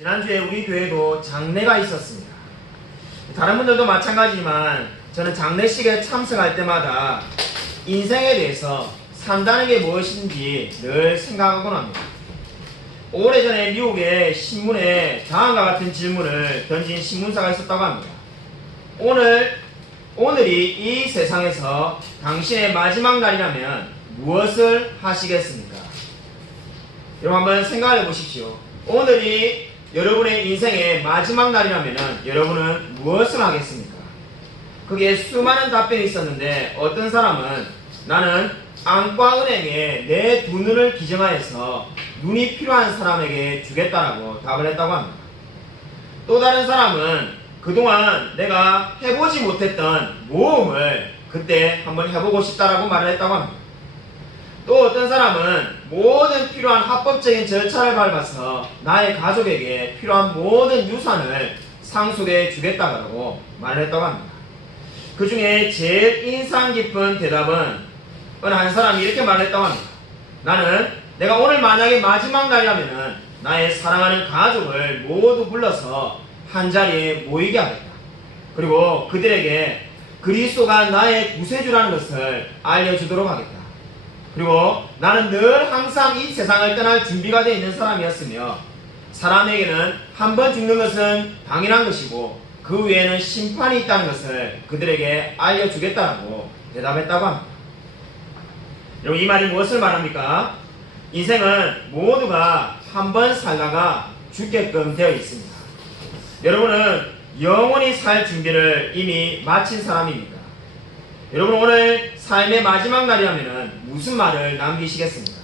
지난주에 우리 교회도 장례가 있었습니다. 다른 분들도 마찬가지지만 저는 장례식에 참석할 때마다 인생에 대해서 산다는 게 무엇인지 늘 생각하곤 합니다. 오래전에 미국의 신문에 다음과 같은 질문을 던진 신문사가 있었다고 합니다. 오늘이 이 세상에서 당신의 마지막 날이라면 무엇을 하시겠습니까? 여러분 한번 생각해 보십시오. 오늘이 여러분의 인생의 마지막 날이라면 여러분은 무엇을 하겠습니까? 거기에 수많은 답변이 있었는데 어떤 사람은 나는 안과은행에 내 두 눈을 기증하여서 눈이 필요한 사람에게 주겠다라고 답을 했다고 합니다. 또 다른 사람은 그동안 내가 해보지 못했던 모험을 그때 한번 해보고 싶다라고 말을 했다고 합니다. 또 어떤 사람은 모든 필요한 합법적인 절차를 밟아서 나의 가족에게 필요한 모든 유산을 상속해 주겠다고 말을 했다고 합니다. 그 중에 제일 인상 깊은 대답은 어느 한 사람이 이렇게 말을 했다고 합니다. 나는 내가 오늘 만약에 마지막 날이라면 나의 사랑하는 가족을 모두 불러서 한자리에 모이게 하겠다. 그리고 그들에게 그리스도가 나의 구세주라는 것을 알려주도록 하겠다. 그리고 나는 늘 항상 이 세상을 떠날 준비가 되어 있는 사람이었으며 사람에게는 한 번 죽는 것은 당연한 것이고 그 외에는 심판이 있다는 것을 그들에게 알려주겠다고 대답했다고 합니다. 여러분 이 말이 무엇을 말합니까? 인생은 모두가 한 번 살다가 죽게끔 되어 있습니다. 여러분은 영원히 살 준비를 이미 마친 사람입니다. 여러분 오늘 삶의 마지막 날이라면 무슨 말을 남기시겠습니까?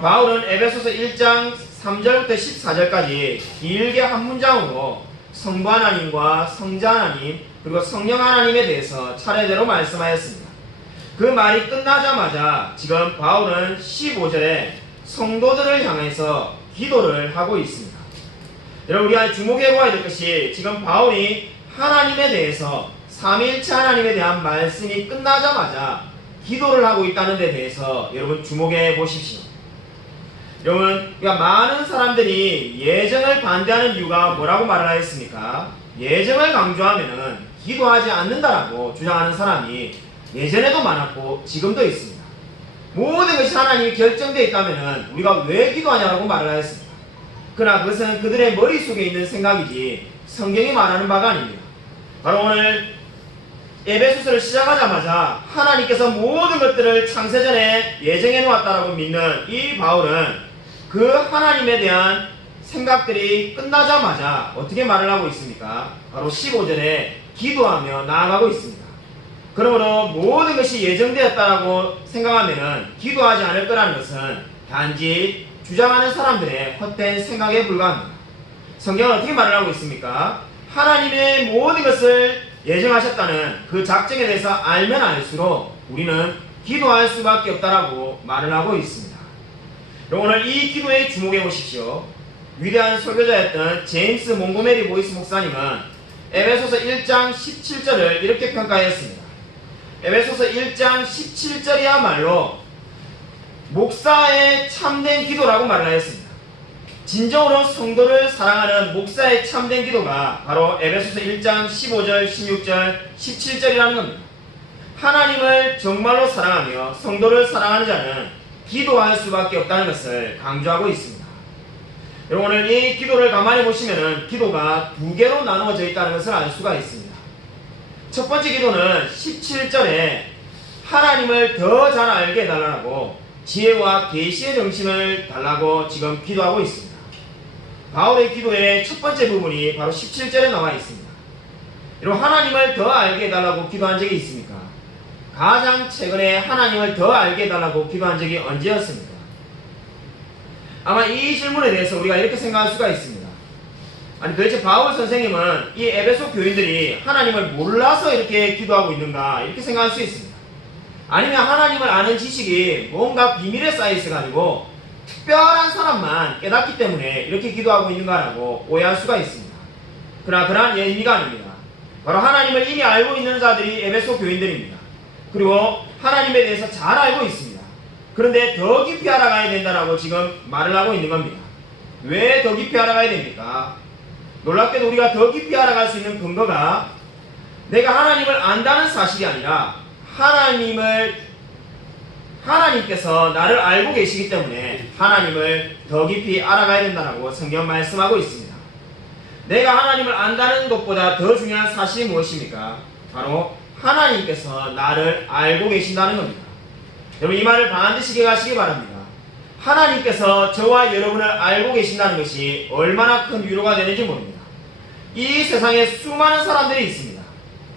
바울은 에베소서 1장 3절부터 14절까지 길게 한 문장으로 성부 하나님과 성자 하나님 그리고 성령 하나님에 대해서 차례대로 말씀하였습니다. 그 말이 끝나자마자 지금 바울은 15절에 성도들을 향해서 기도를 하고 있습니다. 여러분 우리가 주목해 보아야 될 것이 지금 바울이 하나님에 대해서 삼위일체 하나님에 대한 말씀이 끝나자마자 기도를 하고 있다는 데 대해서 여러분 주목해 보십시오. 여러분 많은 사람들이 예정을 반대하는 이유가 뭐라고 말을 하였습니까? 예정을 강조하면 기도하지 않는다라고 주장하는 사람이 예전에도 많았고 지금도 있습니다. 모든 것이 하나님이 결정되어 있다면 우리가 왜 기도하냐고 말을 하였습니다. 그러나 그것은 그들의 머릿속에 있는 생각이지 성경이 말하는 바가 아닙니다. 바로 오늘 에베소서를 시작하자마자 하나님께서 모든 것들을 창세전에 예정해 놓았다라고 믿는 이 바울은 그 하나님에 대한 생각들이 끝나자마자 어떻게 말을 하고 있습니까? 바로 15절에 기도하며 나아가고 있습니다. 그러므로 모든 것이 예정되었다라고 생각하면 기도하지 않을 거라는 것은 단지 주장하는 사람들의 헛된 생각에 불과합니다. 성경은 어떻게 말을 하고 있습니까? 하나님의 모든 것을 예정하셨다는 그 작정에 대해서 알면 알수록 우리는 기도할 수밖에 없다라고 말을 하고 있습니다. 오늘 이 기도에 주목해 보십시오. 위대한 설교자였던 제임스 몽고메리 보이스 목사님은 에베소서 1장 17절을 이렇게 평가했습니다. 에베소서 1장 17절이야말로 목사의 참된 기도라고 말을 하였습니다. 진정으로 성도를 사랑하는 목사의 참된 기도가 바로 에베소서 1장 15절, 16절, 17절이라는 겁니다. 하나님을 정말로 사랑하며 성도를 사랑하는 자는 기도할 수밖에 없다는 것을 강조하고 있습니다. 여러분 오늘 이 기도를 가만히 보시면 기도가 두 개로 나누어져 있다는 것을 알 수가 있습니다. 첫 번째 기도는 17절에 하나님을 더 잘 알게 해달라고 지혜와 계시의 정신을 달라고 지금 기도하고 있습니다. 바울의 기도의 첫 번째 부분이 바로 17절에 나와 있습니다. 여러분 하나님을 더 알게 해달라고 기도한 적이 있습니까? 가장 최근에 하나님을 더 알게 해달라고 기도한 적이 언제였습니까? 아마 이 질문에 대해서 우리가 이렇게 생각할 수가 있습니다. 아니 도대체 바울 선생님은 이 에베소 교인들이 하나님을 몰라서 이렇게 기도하고 있는가 이렇게 생각할 수 있습니다. 아니면 하나님을 아는 지식이 뭔가 비밀에 쌓여 있어가지고 특별한 사람만 깨닫기 때문에 이렇게 기도하고 있는가라고 오해할 수가 있습니다. 그러나 그러한 의미가 아닙니다. 바로 하나님을 이미 알고 있는 자들이 에베소 교인들입니다. 그리고 하나님에 대해서 잘 알고 있습니다. 그런데 더 깊이 알아가야 된다라고 지금 말을 하고 있는 겁니다. 왜 더 깊이 알아가야 됩니까? 놀랍게도 우리가 더 깊이 알아갈 수 있는 근거가 내가 하나님을 안다는 사실이 아니라 하나님께서 나를 알고 계시기 때문에 하나님을 더 깊이 알아가야 된다고 성경 말씀하고 있습니다. 내가 하나님을 안다는 것보다 더 중요한 사실이 무엇입니까? 바로 하나님께서 나를 알고 계신다는 겁니다. 여러분 이 말을 반드시 기억하시기 바랍니다. 하나님께서 저와 여러분을 알고 계신다는 것이 얼마나 큰 위로가 되는지 모릅니다. 이 세상에 수많은 사람들이 있습니다.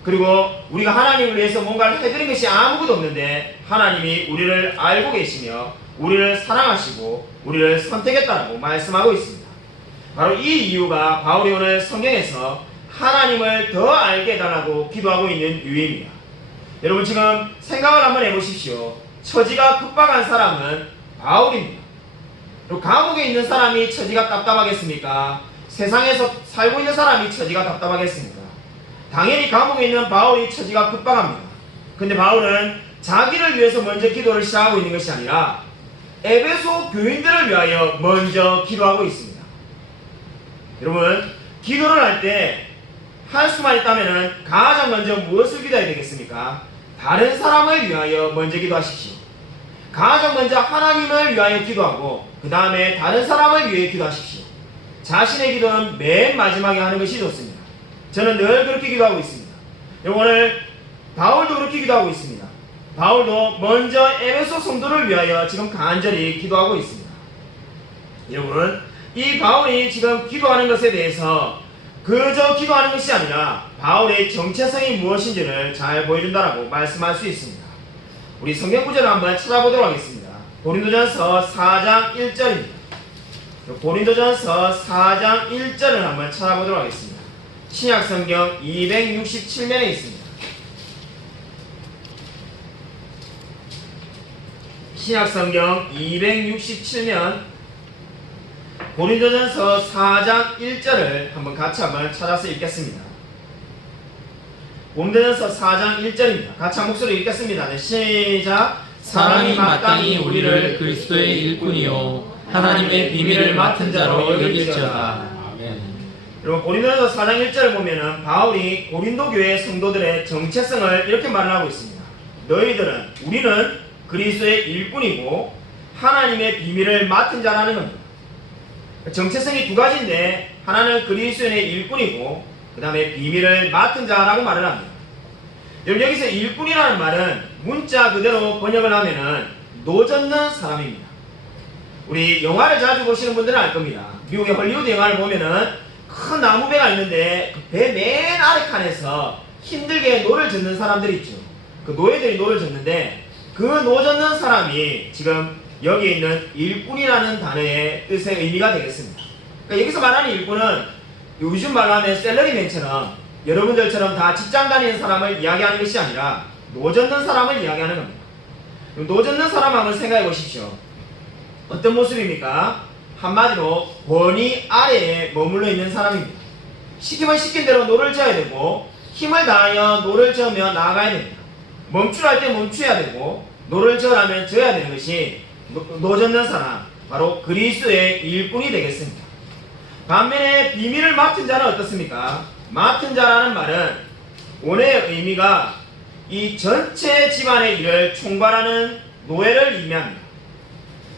그리고 우리가 하나님을 위해서 뭔가를 해드린 것이 아무것도 없는데 하나님이 우리를 알고 계시며 우리를 사랑하시고 우리를 선택했다고 말씀하고 있습니다. 바로 이 이유가 바울이 오늘 성경에서 하나님을 더 알게 해달라고 기도하고 있는 이유입니다. 여러분 지금 생각을 한번 해보십시오. 처지가 급박한 사람은 바울입니다. 그리고 감옥에 있는 사람이 처지가 답답하겠습니까? 세상에서 살고 있는 사람이 처지가 답답하겠습니까? 당연히 감옥에 있는 바울이 처지가 급박합니다. 근데 바울은 자기를 위해서 먼저 기도를 시작하고 있는 것이 아니라 에베소 교인들을 위하여 먼저 기도하고 있습니다. 여러분 기도를 할 때 할 수만 있다면 가장 먼저 무엇을 기도해야 되겠습니까? 다른 사람을 위하여 먼저 기도하십시오. 가장 먼저 하나님을 위하여 기도하고 그 다음에 다른 사람을 위해 기도하십시오. 자신의 기도는 맨 마지막에 하는 것이 좋습니다. 저는 늘 그렇게 기도하고 있습니다. 오늘 바울도 그렇게 기도하고 있습니다. 바울도 먼저 에베소 성도를 위하여 지금 간절히 기도하고 있습니다. 여러분 이 바울이 지금 기도하는 것에 대해서 그저 기도하는 것이 아니라 바울의 정체성이 무엇인지를 잘 보여준다라고 말씀할 수 있습니다. 우리 성경 구절을 한번 찾아보도록 하겠습니다. 고린도전서 4장 1절입니다. 고린도전서 4장 1절을 한번 찾아보도록 하겠습니다. 신약성경 267면에 있습니다. 신약성경 267면 고린도전서 4장 1절을 같이 한번 찾아서 읽겠습니다. 고린도전서 4장 1절입니다. 같이 한 목소리 읽겠습니다. 네, 시작. 사랑이 마땅히 우리를 그리스도의 일꾼이요 하나님의 비밀을 맡은 자로 여길지어다. 아멘. 여러분 고린도전서 4장 1절을 보면은 바울이 고린도 교회 성도들의 정체성을 이렇게 말을 하고 있습니다. 우리는 그리스도의 일꾼이고 하나님의 비밀을 맡은 자라는 겁니다. 정체성이 두 가지인데 하나는 그리스도의 일꾼이고 그 다음에 비밀을 맡은 자라고 말을 합니다. 여기서 일꾼이라는 말은 문자 그대로 번역을 하면은 노젓는 사람입니다. 우리 영화를 자주 보시는 분들은 알 겁니다. 미국의 헐리우드 영화를 보면은 큰 나무배가 있는데 그 배 맨 아래 칸에서 힘들게 노를 젓는 사람들이 있죠. 그 노예들이 노를 젓는데 그 노젓는 사람이 지금 여기 있는 일꾼이라는 단어의 뜻의 의미가 되겠습니다. 그러니까 여기서 말하는 일꾼은 요즘 말로 하면 셀러리맨처럼 여러분들처럼 다 직장 다니는 사람을 이야기하는 것이 아니라 노젓는 사람을 이야기하는 겁니다. 노젓는 사람 한번 생각해 보십시오. 어떤 모습입니까? 한마디로 권위 아래에 머물러 있는 사람입니다. 시키면 시킨 대로 노를 져야 되고 힘을 다하여 노를 저으며 나아가야 됩니다. 멈추랄 때 멈춰야 되고 노를 저으라면 져야 되는 것이 노젓는 사람, 바로 그리스도의 일꾼이 되겠습니다. 반면에 비밀을 맡은 자는 어떻습니까? 맡은 자라는 말은 원어의 의미가 이 전체 집안의 일을 총괄하는 노예를 의미합니다.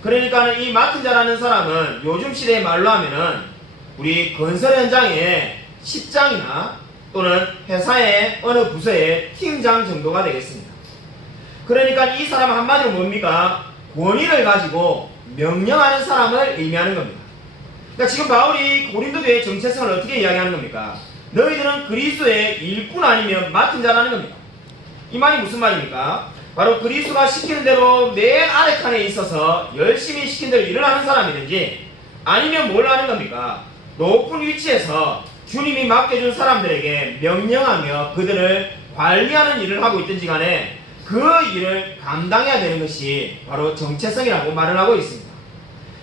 그러니까 이 맡은 자라는 사람은 요즘 시대의 말로 하면은 우리 건설 현장의 실장이나 또는 회사의 어느 부서의 팀장 정도가 되겠습니다. 그러니까 이 사람은 한마디로 뭡니까? 권위를 가지고 명령하는 사람을 의미하는 겁니다. 그러니까 지금 바울이 고린도 교회의 정체성을 어떻게 이야기하는 겁니까? 너희들은 그리스도의 일꾼 아니면 맡은 자라는 겁니다. 이 말이 무슨 말입니까? 바로 그리스도가 시키는 대로 맨 아래 칸에 있어서 열심히 시킨 대로 일을 하는 사람이든지 아니면 뭘 하는 겁니까? 높은 위치에서 주님이 맡겨준 사람들에게 명령하며 그들을 관리하는 일을 하고 있든지 간에 그 일을 감당해야 되는 것이 바로 정체성이라고 말을 하고 있습니다.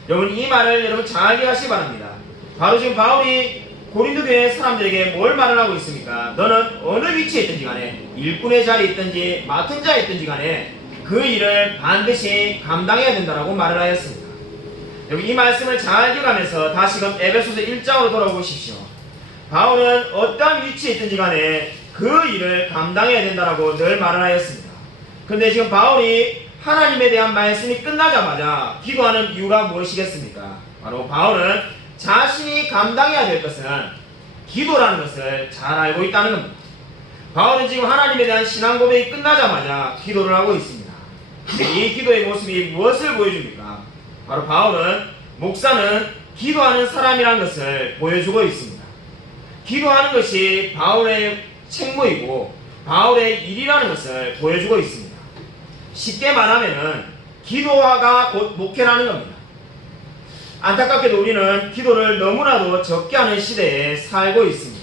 여러분 이 말을 여러분 잘 이해하시기 바랍니다. 바로 지금 바울이 고린도 교회 사람들에게 뭘 말을 하고 있습니까? 너는 어느 위치에 있든지 간에 일꾼의 자리에 있든지 맡은 자에 있든지 간에 그 일을 반드시 감당해야 된다고 말을 하였습니다. 여기 이 말씀을 잘 기억하면서 다시금 에베소서 1장으로 돌아보십시오. 바울은 어떠한 위치에 있든지 간에 그 일을 감당해야 된다라고 늘 말을 하였습니다. 그런데 지금 바울이 하나님에 대한 말씀이 끝나자마자 기도하는 이유가 무엇이겠습니까? 바로 바울은 자신이 감당해야 될 것은 기도라는 것을 잘 알고 있다는 겁니다. 바울은 지금 하나님에 대한 신앙 고백이 끝나자마자 기도를 하고 있습니다. 이 기도의 모습이 무엇을 보여줍니까? 바로 바울은 목사는 기도하는 사람이라는 것을 보여주고 있습니다. 기도하는 것이 바울의 책무이고 바울의 일이라는 것을 보여주고 있습니다. 쉽게 말하면은 기도가 곧 목회라는 겁니다. 안타깝게도 우리는 기도를 너무나도 적게 하는 시대에 살고 있습니다.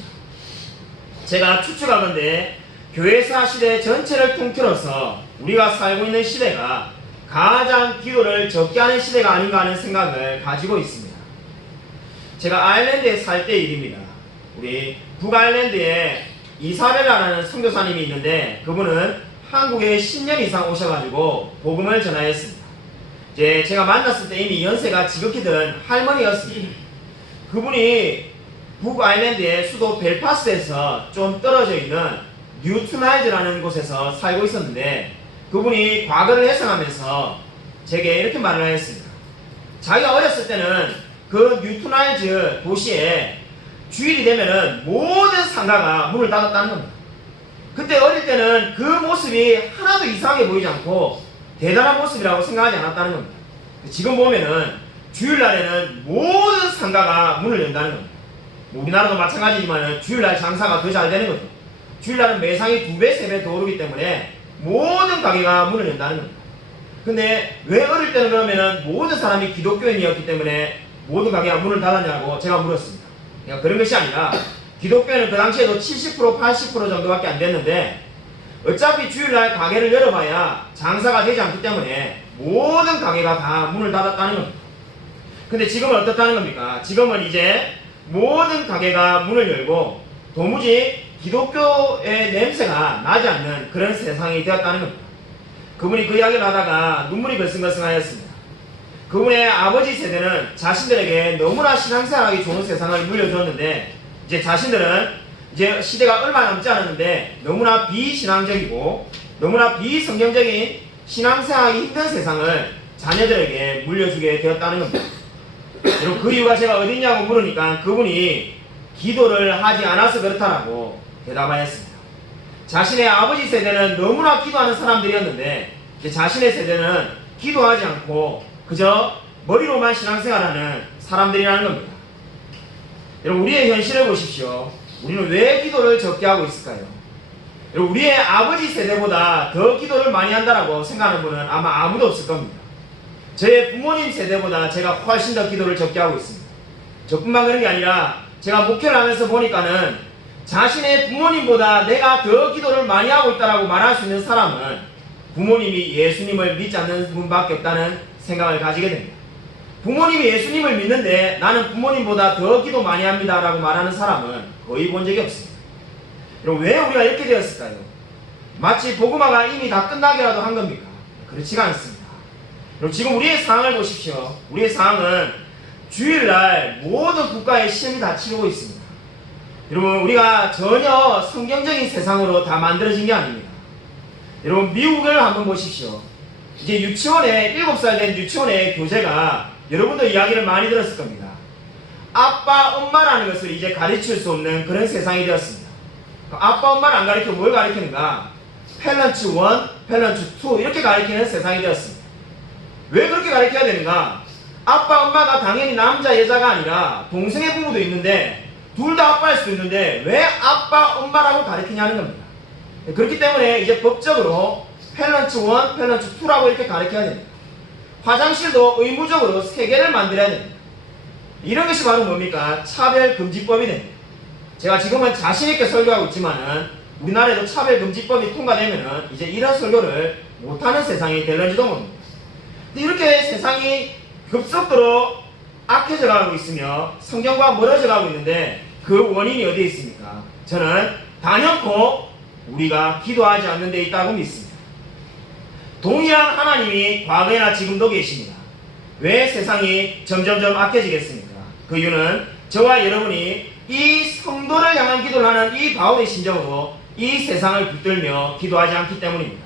제가 추측하건대 교회사 시대 전체를 통틀어서 우리가 살고 있는 시대가 가장 기도를 적게 하는 시대가 아닌가 하는 생각을 가지고 있습니다. 제가 아일랜드에 살 때 일입니다. 우리 북아일랜드에 이사벨라라는 선교사님이 있는데 그분은 한국에 10년 이상 오셔가지고 복음을 전하였습니다. 이제 제가 만났을 때 이미 연세가 지극히 든 할머니였습니다. 그분이 북아일랜드의 수도 벨파스트에서 좀 떨어져 있는 뉴트나이즈라는 곳에서 살고 있었는데 그분이 과거를 해석하면서 제게 이렇게 말을 하였습니다. 자기가 어렸을 때는 그 뉴트나이즈 도시에 주일이 되면은 모든 상가가 문을 닫았다는 겁니다. 그때 어릴 때는 그 모습이 하나도 이상하게 보이지 않고 대단한 모습이라고 생각하지 않았다는 겁니다. 지금 보면은 주일날에는 모든 상가가 문을 연다는 겁니다. 우리나라도 마찬가지지만 주일날 장사가 더 잘 되는 거죠. 주일날은 매상이 2배, 3배 더 오르기 때문에 모든 가게가 문을 연다는 겁니다. 근데 왜 어릴 때는 그러면은 모든 사람이 기독교인이었기 때문에 모든 가게가 문을 닫았냐고 제가 물었습니다. 그러니까 그런 것이 아니라 기독교인은 그 당시에도 70%, 80% 정도밖에 안 됐는데 어차피 주일날 가게를 열어봐야 장사가 되지 않기 때문에 모든 가게가 다 문을 닫았다는 겁니다. 근데 지금은 어떻다는 겁니까? 지금은 이제 모든 가게가 문을 열고 도무지 기독교의 냄새가 나지 않는 그런 세상이 되었다는 겁니다. 그분이 그 이야기를 하다가 눈물이 글썽글썽하였습니다. 그분의 아버지 세대는 자신들에게 너무나 신앙생활하기 좋은 세상을 물려주었는데 이제 자신들은 이제 시대가 얼마 남지 않았는데 너무나 비신앙적이고 너무나 비성경적인 신앙생활하기 힘든 세상을 자녀들에게 물려주게 되었다는 겁니다. 여러분 그 이유가 제가 어디 있냐고 물으니까 그분이 기도를 하지 않아서 그렇다라고 대답하였습니다. 자신의 아버지 세대는 너무나 기도하는 사람들이었는데 이제 자신의 세대는 기도하지 않고 그저 머리로만 신앙생활하는 사람들이라는 겁니다. 여러분 우리의 현실을 보십시오. 우리는 왜 기도를 적게 하고 있을까요? 여러분 우리의 아버지 세대보다 더 기도를 많이 한다라고 생각하는 분은 아마 아무도 없을 겁니다. 저의 부모님 세대보다 제가 훨씬 더 기도를 적게 하고 있습니다. 저뿐만 그런 게 아니라 제가 목회를 하면서 보니까는 자신의 부모님보다 내가 더 기도를 많이 하고 있다라고 말할 수 있는 사람은 부모님이 예수님을 믿지 않는 분밖에 없다는 생각을 가지게 됩니다. 부모님이 예수님을 믿는데 나는 부모님보다 더 기도 많이 합니다 라고 말하는 사람은 거의 본 적이 없습니다. 그럼 왜 우리가 이렇게 되었을까요? 마치 복음화가 이미 다 끝나기라도 한 겁니까? 그렇지가 않습니다. 그럼 지금 우리의 상황을 보십시오. 우리의 상황은 주일날 모든 국가의 시험이 다 치르고 있습니다. 여러분 우리가 전혀 성경적인 세상으로 다 만들어진 게 아닙니다. 여러분 미국을 한번 보십시오. 이제 유치원에 7살 된 유치원의 교재가 여러분도 이야기를 많이 들었을 겁니다. 아빠 엄마라는 것을 이제 가르칠 수 없는 그런 세상이 되었습니다. 아빠 엄마를 안 가르쳐 뭘 가르치는가? 펠런츠 1, 펠런츠 2 이렇게 가르치는 세상이 되었습니다. 왜 그렇게 가르쳐야 되는가? 아빠 엄마가 당연히 남자 여자가 아니라 동성애 부부도 있는데 둘 다 아빠일 수도 있는데 왜 아빠 엄마라고 가르치냐는 겁니다. 그렇기 때문에 이제 법적으로 펠런츠 1, 펠런츠 2라고 이렇게 가르쳐야 됩니다. 화장실도 의무적으로 3개를 만들어야 됩니다. 이런 것이 바로 뭡니까? 차별금지법이 됩니다. 제가 지금은 자신있게 설교하고 있지만은 우리나라에도 차별금지법이 통과되면은 이제 이런 설교를 못하는 세상이 될런지도 모릅니다. 이렇게 세상이 급속도로 악해져 가고 있으며 성경과 멀어져 가고 있는데 그 원인이 어디에 있습니까? 저는 단연코 우리가 기도하지 않는 데 있다고 믿습니다. 동일한 하나님이 과거에나 지금도 계십니다. 왜 세상이 점점점 악해지겠습니까? 그 이유는 저와 여러분이 이 성도를 향한 기도를 하는 이 바울의 심정으로 이 세상을 붙들며 기도하지 않기 때문입니다.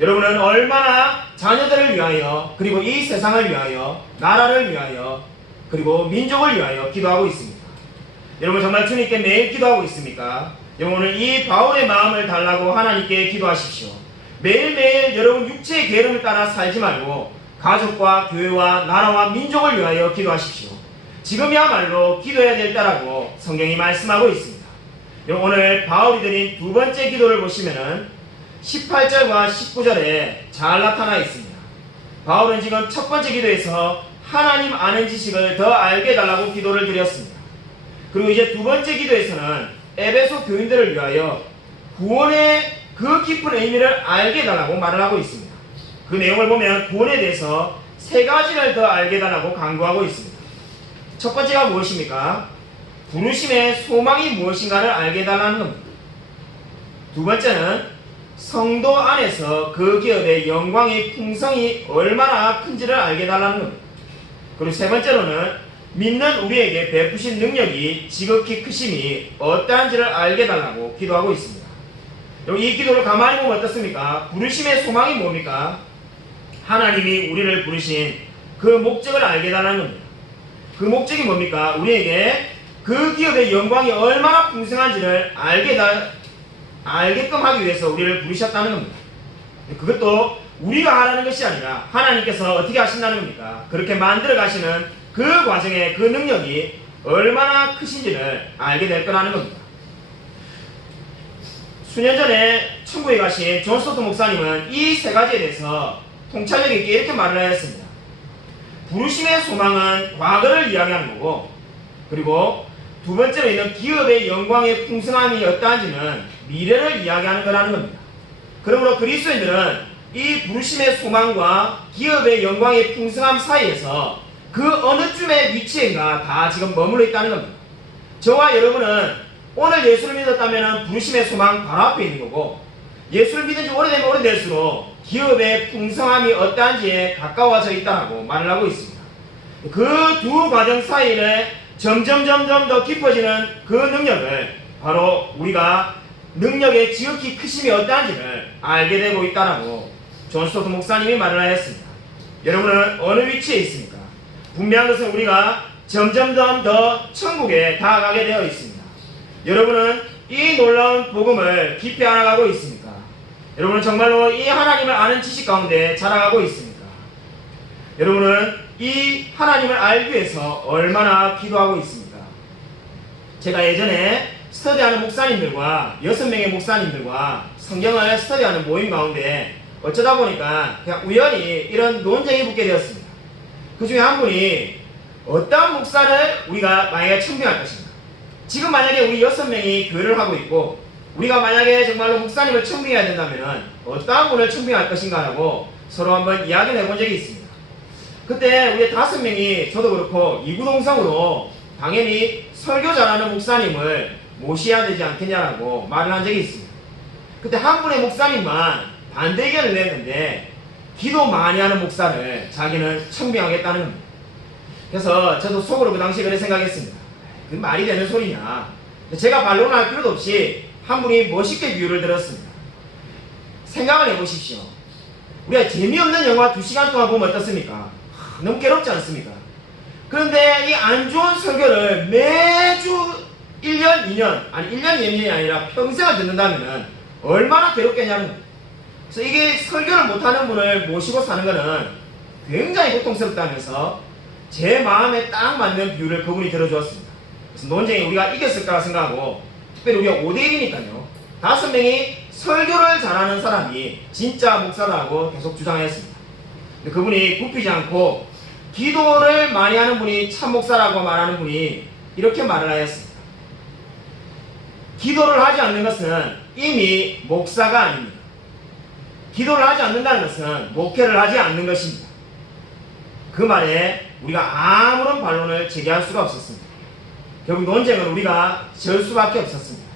여러분은 얼마나 자녀들을 위하여, 그리고 이 세상을 위하여, 나라를 위하여, 그리고 민족을 위하여 기도하고 있습니까? 여러분 정말 주님께 매일 기도하고 있습니까? 여러분은 이 바울의 마음을 달라고 하나님께 기도하십시오. 매일매일 여러분 육체의 게으름을 따라 살지 말고 가족과 교회와 나라와 민족을 위하여 기도하십시오. 지금이야말로 기도해야 될 때라고 성경이 말씀하고 있습니다. 여러분 오늘 바울이 드린 두 번째 기도를 보시면은 18절과 19절에 잘 나타나 있습니다. 바울은 지금 첫 번째 기도에서 하나님 아는 지식을 더 알게 해달라고 기도를 드렸습니다. 그리고 이제 두 번째 기도에서는 에베소 교인들을 위하여 구원의 그 깊은 의미를 알게 해달라고 말을 하고 있습니다. 그 내용을 보면 구원에 대해서 세 가지를 더 알게 해달라고 강구하고 있습니다. 첫 번째가 무엇입니까? 부르심의 소망이 무엇인가를 알게 해달라는 겁니다. 두 번째는 성도 안에서 그 기업의 영광의 풍성이 얼마나 큰지를 알게 해달라는 겁니다. 그리고 세 번째로는 믿는 우리에게 베푸신 능력이 지극히 크심이 어떠한지를 알게 해달라고 기도하고 있습니다. 이 기도를 가만히 보면 어떻습니까? 부르심의 소망이 뭡니까? 하나님이 우리를 부르신 그 목적을 알게 해달라는 겁니다. 그 목적이 뭡니까? 우리에게 그 기업의 영광이 얼마나 풍성한지를 알게끔 하기 위해서 우리를 부르셨다는 겁니다. 그것도 우리가 하라는 것이 아니라 하나님께서 어떻게 하신다는 겁니까? 그렇게 만들어 가시는 그 과정에 그 능력이 얼마나 크신지를 알게 될 거라는 겁니다. 수년 전에 천국에 가신 존 스토트 목사님은 이 세 가지에 대해서 통찰력 있게 이렇게 말을 하였습니다. 부르심의 소망은 과거를 이야기하는 거고, 그리고 두 번째로 있는 기업의 영광의 풍성함이 어떠한지는 미래를 이야기하는 거라는 겁니다. 그러므로 그리스도인들은 이 부르심의 소망과 기업의 영광의 풍성함 사이에서 그 어느 쯤의 위치인가 다 지금 머물러 있다는 겁니다. 저와 여러분은 오늘 예수를 믿었다면 부르심의 소망 바로 앞에 있는 거고, 예수를 믿은 지 오래되면 오래될수록 기업의 풍성함이 어떠한지에 가까워져 있다고 말을 하고 있습니다. 그 두 과정 사이에 점점 더 깊어지는 그 능력을 바로 우리가 능력의 지극히 크심이 어떠한지를 알게 되고 있다라고 존 스토트 목사님이 말을 하였습니다. 여러분은 어느 위치에 있습니까? 분명한 것은 우리가 점점 더 천국에 다가가게 되어 있습니다. 여러분은 이 놀라운 복음을 깊이 알아가고 있습니까? 여러분은 정말로 이 하나님을 아는 지식 가운데 자라가고 있습니까? 여러분은 이 하나님을 알기 위해서 얼마나 기도하고 있습니까? 제가 예전에 스터디하는 목사님들과 6명의 목사님들과 성경을 스터디하는 모임 가운데 어쩌다 보니까 그냥 우연히 이런 논쟁이 붙게 되었습니다. 그 중에 한 분이 어떠한 목사를 우리가 만약에 청빙할 것인가? 지금 만약에 우리 6명이 교회를 하고 있고 우리가 만약에 정말로 목사님을 청빙해야 된다면 어떠한 분을 청빙할 것인가라고 서로 한번 이야기를 해본 적이 있습니다. 그때 우리 5명이 저도 그렇고 이구동성으로 당연히 설교 잘하는 목사님을 모셔야 되지 않겠냐라고 말을 한 적이 있습니다. 그때 한 분의 목사님만 반대 의견을 냈는데 기도 많이 하는 목사를 자기는 청빙하겠다는 겁니다. 그래서 저도 속으로 그 당시에 그래 생각했습니다. 그 말이 되는 소리냐. 제가 반론할 필요도 없이 한 분이 멋있게 비유를 들었습니다. 생각을 해보십시오. 우리가 재미없는 영화 2시간 동안 보면 어떻습니까? 너무 괴롭지 않습니까? 그런데 이 안 좋은 설교를 매주 1년, 2년, 아니 1년, 2년이 아니라 평생을 듣는다면 얼마나 괴롭겠냐는 거예요. 그래서 이게 설교를 못하는 분을 모시고 사는 것은 굉장히 고통스럽다면서 제 마음에 딱 맞는 비유를 그분이 들어주었습니다. 그래서 논쟁에 우리가 이겼을 거라 생각하고, 특별히 우리가 5대1이니까요 5명이 설교를 잘하는 사람이 진짜 목사라고 계속 주장했습니다. 근데 그분이 굽히지 않고 기도를 많이 하는 분이 참 목사라고 말하는 분이 이렇게 말을 하였습니다. 기도를 하지 않는 것은 이미 목사가 아닙니다. 기도를 하지 않는다는 것은 목회를 하지 않는 것입니다. 그 말에 우리가 아무런 반론을 제기할 수가 없었습니다. 결국 논쟁은 우리가 질 수밖에 없었습니다.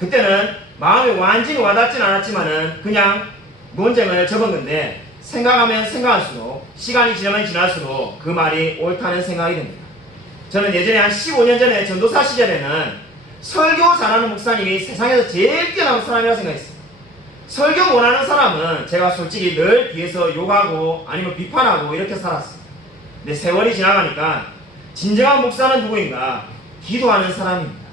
그때는 마음에 완전히 와닿진 않았지만은 그냥 논쟁을 접은 건데 생각하면 생각할수록 시간이 지나면 지날수록 그 말이 옳다는 생각이 듭니다. 저는 예전에 한 15년 전에 전도사 시절에는 설교 잘하는 목사님이 세상에서 제일 뛰어난 사람이라고 생각했어요. 설교 못하는 사람은 제가 솔직히 늘 뒤에서 욕하고 아니면 비판하고 이렇게 살았어요. 근데 세월이 지나가니까 진정한 목사는 누구인가? 기도하는 사람입니다.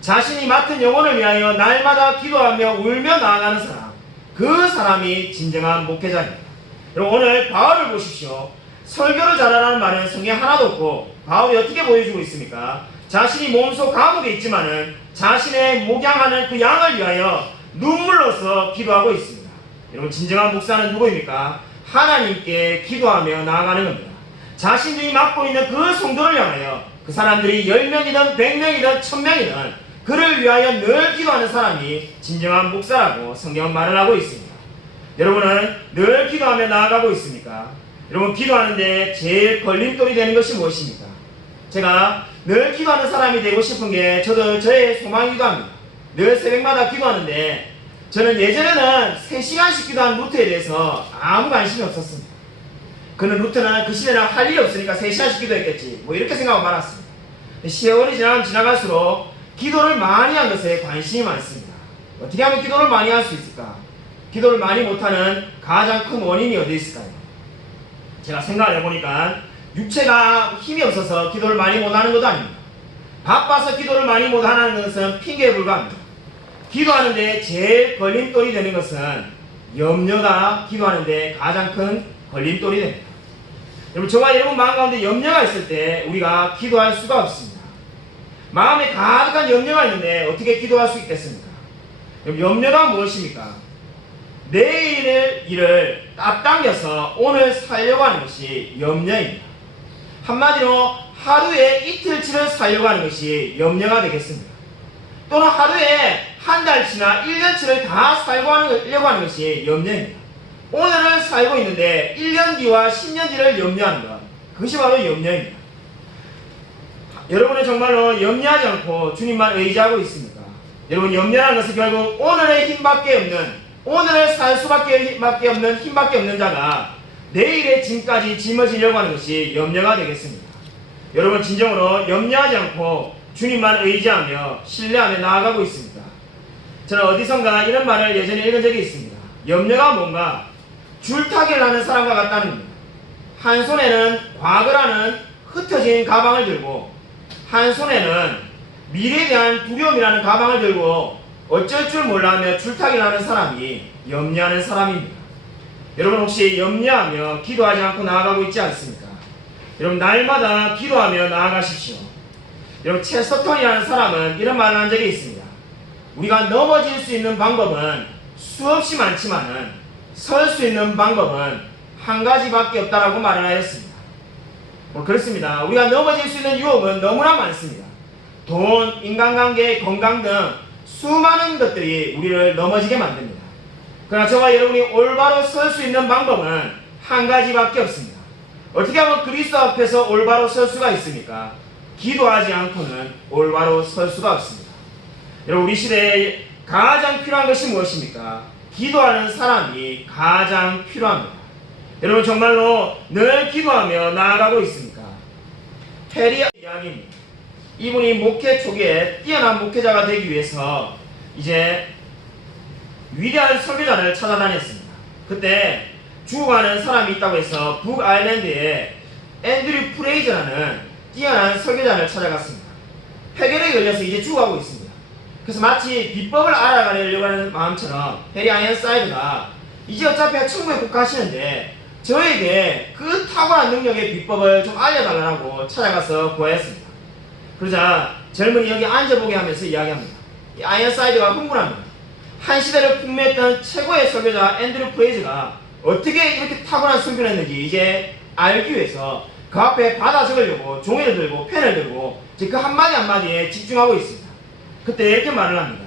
자신이 맡은 영혼을 위하여 날마다 기도하며 울며 나아가는 사람, 그 사람이 진정한 목회자입니다. 여러분, 오늘 바울을 보십시오. 설교를 잘하라는 말은 성경에 하나도 없고 바울이 어떻게 보여주고 있습니까? 자신이 몸소 감옥에 있지만은 자신의 목양하는 그 양을 위하여 눈물로써 기도하고 있습니다. 여러분, 진정한 목사는 누구입니까? 하나님께 기도하며 나아가는 겁니다. 자신들이 맡고 있는 그 성도를 향하여 그 사람들이 10명이든 100명이든 1000명이든 그를 위하여 늘 기도하는 사람이 진정한 목사라고 성경은 말을 하고 있습니다. 여러분은 늘 기도하며 나아가고 있습니까? 여러분, 기도하는데 제일 걸림돌이 되는 것이 무엇입니까? 제가 늘 기도하는 사람이 되고 싶은 게 저도 저의 소망이기도 합니다. 늘 새벽마다 기도하는데 저는 예전에는 3시간씩 기도하는 루트에 대해서 아무 관심이 없었습니다. 그는 루트는 그 시대는 할 일이 없으니까 3시간씩 기도했겠지, 뭐 이렇게 생각하고 말았습니다. 세월이 지나갈수록 기도를 많이 한 것에 관심이 많습니다. 어떻게 하면 기도를 많이 할 수 있을까? 기도를 많이 못하는 가장 큰 원인이 어디 있을까요? 제가 생각을 해보니까 육체가 힘이 없어서 기도를 많이 못하는 것도 아닙니다. 바빠서 기도를 많이 못하는 것은 핑계에 불과합니다. 기도하는데 제일 걸림돌이 되는 것은 염려가 기도하는데 가장 큰 걸림돌이 됩니다. 여러분, 저와 여러분 마음 가운데 염려가 있을 때 우리가 기도할 수가 없습니다. 마음에 가득한 염려가 있는데 어떻게 기도할 수 있겠습니까? 여러분, 염려가 무엇입니까? 내일의 일을 앞당겨서 오늘 살려고 하는 것이 염려입니다. 한마디로 하루에 이틀치를 살려고 하는 것이 염려가 되겠습니다. 또는 하루에 한 달치나 1년치를 다 살려고 하는 것이 염려입니다. 오늘을 살고 있는데 1년 뒤와 10년 뒤를 염려하는 것, 그것이 바로 염려입니다. 여러분은 정말로 염려하지 않고 주님만 의지하고 있습니까? 여러분, 염려하는 것은 결국 오늘의 힘밖에 없는, 오늘을 살 수밖에 없는 힘밖에 없는 자가 내일의 짐까지 짊어지려고 하는 것이 염려가 되겠습니다. 여러분, 진정으로 염려하지 않고 주님만 의지하며 신뢰하며 나아가고 있습니다. 저는 어디선가 이런 말을 예전에 읽은 적이 있습니다. 염려가 뭔가 줄타기를 하는 사람과 같다는 겁니다. 한 손에는 과거라는 흩어진 가방을 들고 한 손에는 미래에 대한 두려움이라는 가방을 들고 어쩔 줄 몰라하며 줄타기를 하는 사람이 염려하는 사람입니다. 여러분, 혹시 염려하며 기도하지 않고 나아가고 있지 않습니까? 여러분, 날마다 기도하며 나아가십시오. 여러분, 체스터턴이라는 사람은 이런 말을 한 적이 있습니다. 우리가 넘어질 수 있는 방법은 수없이 많지만은 설 수 있는 방법은 한 가지밖에 없다라고 말을 하였습니다. 그렇습니다. 우리가 넘어질 수 있는 유혹은 너무나 많습니다. 돈, 인간관계, 건강 등 수많은 것들이 우리를 넘어지게 만듭니다. 그러나 저와 여러분이 올바로 설 수 있는 방법은 한 가지밖에 없습니다. 어떻게 하면 그리스도 앞에서 올바로 설 수가 있습니까? 기도하지 않고는 올바로 설 수가 없습니다. 여러분, 우리 시대에 가장 필요한 것이 무엇입니까? 기도하는 사람이 가장 필요합니다. 여러분, 정말로 늘 기도하며 나아가고 있습니까? 페리아 이야기입니다. 이분이 목회 초기에 뛰어난 목회자가 되기 위해서 이제 위대한 설교자를 찾아다녔습니다. 그때 죽어가는 사람이 있다고 해서 북아일랜드에 앤드류 프레이저라는 뛰어난 설교자를 찾아갔습니다. 폐결에 걸려서 이제 죽어가고 있습니다. 그래서 마치 비법을 알아가려고 하는 마음처럼 해리 아이언사이드가 이제 어차피 천국에 꼭 가시는데 저에게 그 탁월한 능력의 비법을 좀 알려달라고 찾아가서 구하였습니다. 그러자 젊은이 여기 앉아보게 하면서 이야기합니다. 이 아이언사이드가 흥분합니다. 한 시대를 풍미했던 최고의 설교자 앤드류 프레이즈가 어떻게 이렇게 탁월한 설교를 했는지 이제 알기 위해서 그 앞에 받아 적으려고 종이를 들고 펜을 들고 그 한마디 한마디에 집중하고 있습니다. 그때 이렇게 말을 합니다.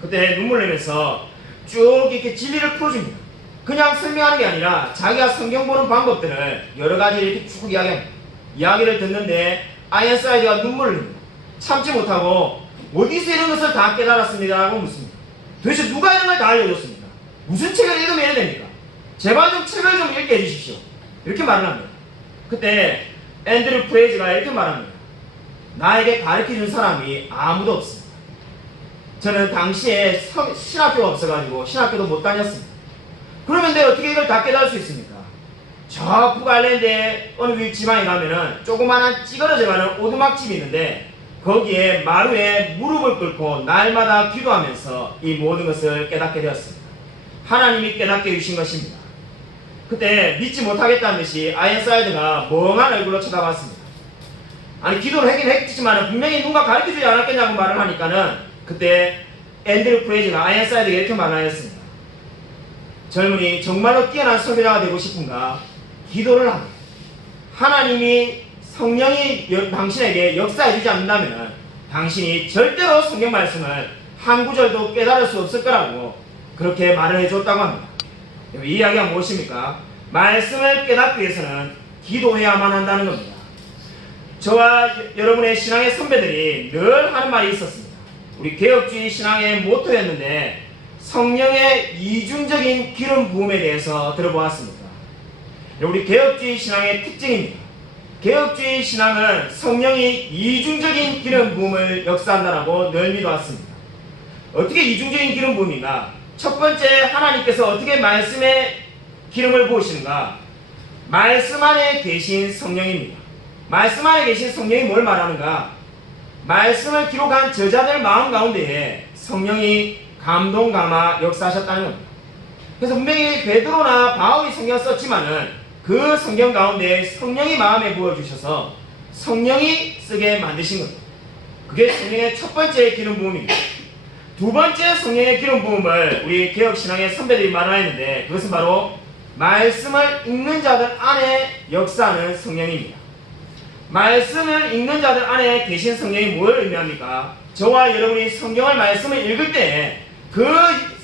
그때 눈물 내면서 쭉 이렇게 진리를 풀어줍니다. 그냥 설명하는 게 아니라 자기가 성경 보는 방법들을 여러 가지 이렇게 쭉 이야기합니다. 이야기를 듣는데 아이언사이드가 눈물을 냅니다. 참지 못하고 어디서 이런 것을 다 깨달았습니까? 라고 묻습니다. 도대체 누가 이런 걸 다 알려줬습니까? 무슨 책을 읽으면 이래 됩니까? 제발 좀 책을 좀 읽게 해주십시오. 이렇게 말을 합니다. 그때 앤드류 프레이즈가 이렇게 말합니다. 나에게 가르쳐준 사람이 아무도 없습니다. 저는 당시에 신학교가 없어가지고 신학교도 못 다녔습니다. 그러면 내가 어떻게 이걸 다 깨달을 수 있습니까? 저 북아일랜드의 어느 지방에 가면은 조그마한 찌그러져가는 오두막집이 있는데 거기에 마루에 무릎을 꿇고 날마다 기도하면서 이 모든 것을 깨닫게 되었습니다. 하나님이 깨닫게 해주신 것입니다. 그때 믿지 못하겠다는 듯이 아이언사이드가 멍한 얼굴로 쳐다봤습니다. 아니 기도를 하긴 했지만 분명히 누가 가르쳐주지 않았겠냐고 말을 하니까는 그때 앤드류 프레이즈가 아이언사이드에게 이렇게 말하였습니다. 젊은이 정말로 뛰어난 설교자가 되고 싶은가? 기도를 하라. 하나님이 성령이 당신에게 역사해주지 않는다면 당신이 절대로 성경 말씀을 한 구절도 깨달을 수 없을 거라고 그렇게 말을 해줬다고 합니다. 이 이야기가 무엇입니까? 말씀을 깨닫기 위해서는 기도해야만 한다는 겁니다. 저와 여러분의 신앙의 선배들이 늘 하는 말이 있었습니다. 우리 개혁주의 신앙의 모토였는데 성령의 이중적인 기름 부음에 대해서 들어보았습니다. 우리 개혁주의 신앙의 특징입니다. 개혁주의 신앙은 성령이 이중적인 기름 부음을 역사한다라고 늘 믿어왔습니다. 어떻게 이중적인 기름 부음인가? 첫 번째, 하나님께서 어떻게 말씀에 기름을 부으시는가? 말씀 안에 계신 성령입니다. 말씀 안에 계신 성령이 뭘 말하는가? 말씀을 기록한 저자들 마음 가운데에 성령이 감동 감화 역사하셨다는 겁니다. 그래서 분명히 베드로나 바울이 성경을 썼지만은 그 성경 가운데 성령이 마음에 부어주셔서 성령이 쓰게 만드신 겁니다. 그게 성령의 첫 번째 기름 부음입니다. 두 번째 성령의 기름 부음을 우리 개혁신앙의 선배들이 말하였는데 그것은 바로 말씀을 읽는 자들 안에 역사하는 성령입니다. 말씀을 읽는 자들 안에 계신 성령이 뭘 의미합니까? 저와 여러분이 성경을 말씀을 읽을 때 그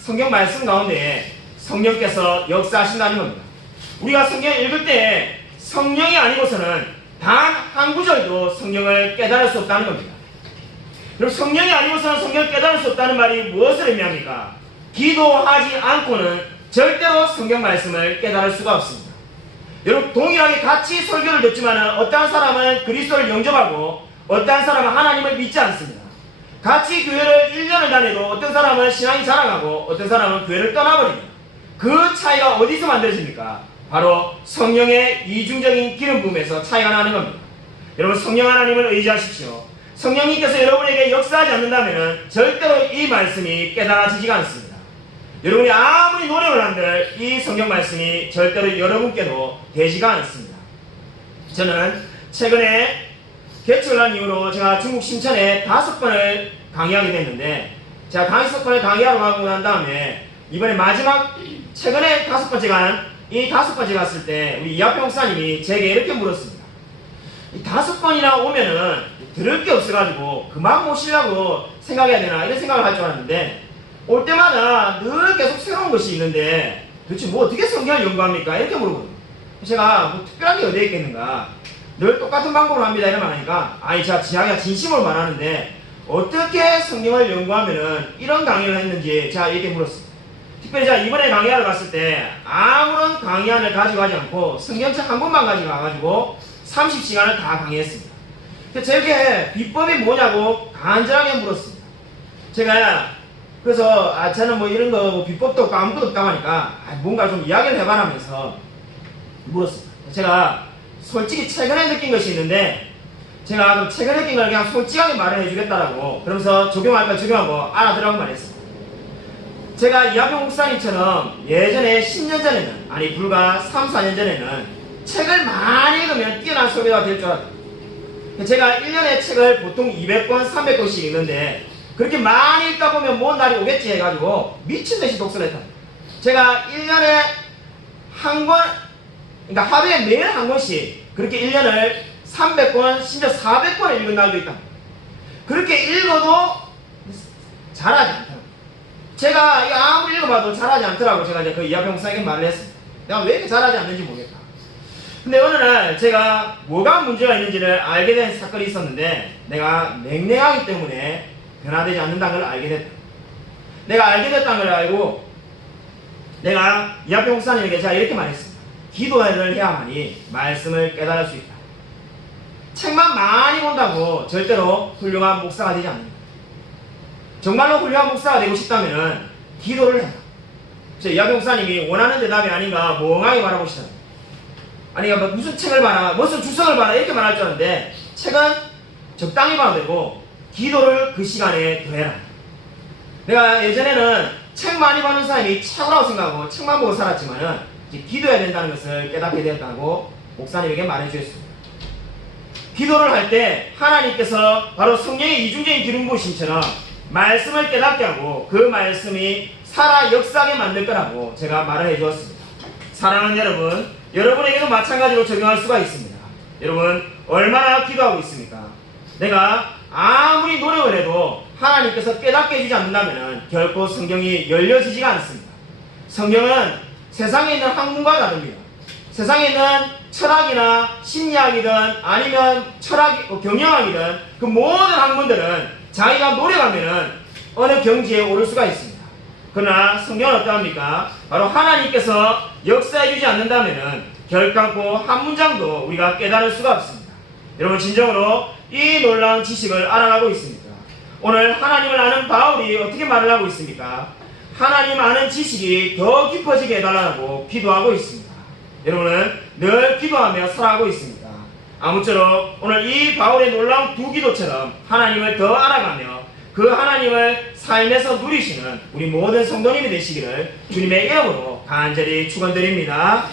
성경 말씀 가운데 성령께서 역사하신다는 겁니다. 우리가 성경을 읽을 때 성령이 아니고서는 단 한 구절도 성경을 깨달을 수 없다는 겁니다. 그럼 성령이 아니고서는 성경을 깨달을 수 없다는 말이 무엇을 의미합니까? 기도하지 않고는 절대로 성경 말씀을 깨달을 수가 없습니다. 여러분 동일하게 같이 설교를 듣지만 어떤 사람은 그리스도를 영접하고 어떤 사람은 하나님을 믿지 않습니다. 같이 교회를 1년을 다녀도 어떤 사람은 신앙이 자라가고 어떤 사람은 교회를 떠나버립니다. 그 차이가 어디서 만들어집니까? 바로 성령의 이중적인 기름 부음에서 차이가 나는 겁니다. 여러분 성령 하나님을 의지하십시오. 성령님께서 여러분에게 역사하지 않는다면 절대로 이 말씀이 깨달아지지가 않습니다. 여러분이 아무리 노력을 한들 이 성경 말씀이 절대로 여러분께도 되지가 않습니다. 저는 최근에 개척을 한 이후로 제가 중국 신천에 5번을 강의하게 됐는데 제가 5번을 강의하러 가고 난 다음에 이번에 마지막 최근에 5번째 간 이 5번째 갔을 때 우리 이하평 목사님이 제게 이렇게 물었습니다. 이 5번이나 오면은 들을 게 없어가지고 그만 모시려고 생각해야 되나 이런 생각을 할 줄 알았는데 올 때마다 늘 계속 새로운 것이 있는데 도대체 뭐 어떻게 성경을 연구합니까? 이렇게 물어보거든요. 제가 뭐 특별한 게 어디에 있겠는가? 늘 똑같은 방법으로 합니다 이런 말 하니까 아니 자기가 진심으로 말하는데 어떻게 성경을 연구하면은 이런 강의를 했는지 제가 이렇게 물었습니다. 특별히 제가 이번에 강의하러 갔을 때 아무런 강의안을 가지고 가지 않고 성경책 한 권만 가지고 가가지고 30시간을 다 강의했습니다. 제게 비법이 뭐냐고 간절하게 물었습니다. 제가 그래서 저는 뭐 이런 거 비법도 없고 아무것도 없다고 하니까 뭔가 좀 이야기를 해봐라면서 물었습니다. 제가 솔직히 최근에 느낀 것이 있는데 제가 그 최근에 느낀 걸 그냥 솔직하게 말을 해주겠다라고 그러면서 적용할 걸 적용하고 알아들라고 말했습니다. 제가 이하평 목사님처럼 예전에 10년 전에는 아니 불과 3, 4년 전에는 책을 많이 읽으면 뛰어난 설교자가 될 줄 알았어요. 제가 1년에 책을 보통 200권, 300권씩 읽는데 그렇게 많이 읽다 보면 먼 날이 오겠지 해가지고 미친듯이 독서를 했다. 제가 1년에 한 권, 그러니까 하루에 매일 한 권씩 그렇게 1년을 300권, 심지어 400권을 읽은 날도 있다. 그렇게 읽어도 잘하지 않다. 제가 아무리 읽어봐도 잘하지 않더라고. 제가 이제 그 이하평 목사에게 말을 했습니다. 내가 왜 이렇게 잘하지 않는지 모르겠다. 근데 어느 날 제가 뭐가 문제가 있는지를 알게 된 사건이 있었는데 내가 냉랭하기 때문에 변화되지 않는다는 걸 알게 됐다. 내가 알게 됐다는 걸 알고 내가 이하평 목사님에게 제가 이렇게 말했습니다. 기도를 해야만이 말씀을 깨달을 수 있다. 책만 많이 본다고 절대로 훌륭한 목사가 되지 않는다. 정말로 훌륭한 목사가 되고 싶다면 기도를 해라. 제 이하평 목사님이 원하는 대답이 아닌가 멍하게 바라보시잖아요. 아니 무슨 책을 봐라, 무슨 주석을 봐라 이렇게 말할 줄 알았는데 책은 적당히 봐도 되고 기도를 그 시간에 더해라. 내가 예전에는 책 많이 보는 사람이 최고라고 생각하고 책만 보고 살았지만은 이제 기도해야 된다는 것을 깨닫게 되었다고 목사님에게 말해 주셨습니다. 기도를 할 때 하나님께서 바로 성령의 이중적인 기름 부으심처럼 말씀을 깨닫게 하고 그 말씀이 살아 역사하게 만들 거라고 제가 말을 해 주었습니다. 사랑하는 여러분, 여러분에게도 마찬가지로 적용할 수가 있습니다. 여러분 얼마나 기도하고 있습니까? 내가 아무리 노력을 해도 하나님께서 깨닫게 해주지 않는다면 결코 성경이 열려지지가 않습니다. 성경은 세상에 있는 학문과 다릅니다. 세상에 있는 철학이나 심리학이든 아니면 경영학이든 그 모든 학문들은 자기가 노력하면 어느 경지에 오를 수가 있습니다. 그러나 성경은 어떠합니까? 바로 하나님께서 역사해주지 않는다면 결코 한 문장도 우리가 깨달을 수가 없습니다. 여러분 진정으로 이 놀라운 지식을 알아가고 있습니다. 오늘 하나님을 아는 바울이 어떻게 말을 하고 있습니까? 하나님 아는 지식이 더 깊어지게 해달라고 기도하고 있습니다. 여러분은 늘 기도하며 살아가고 있습니다. 아무쪼록 오늘 이 바울의 놀라운 두 기도처럼 하나님을 더 알아가며 그 하나님을 삶에서 누리시는 우리 모든 성도님이 되시기를 주님의 이름으로 간절히 축원드립니다.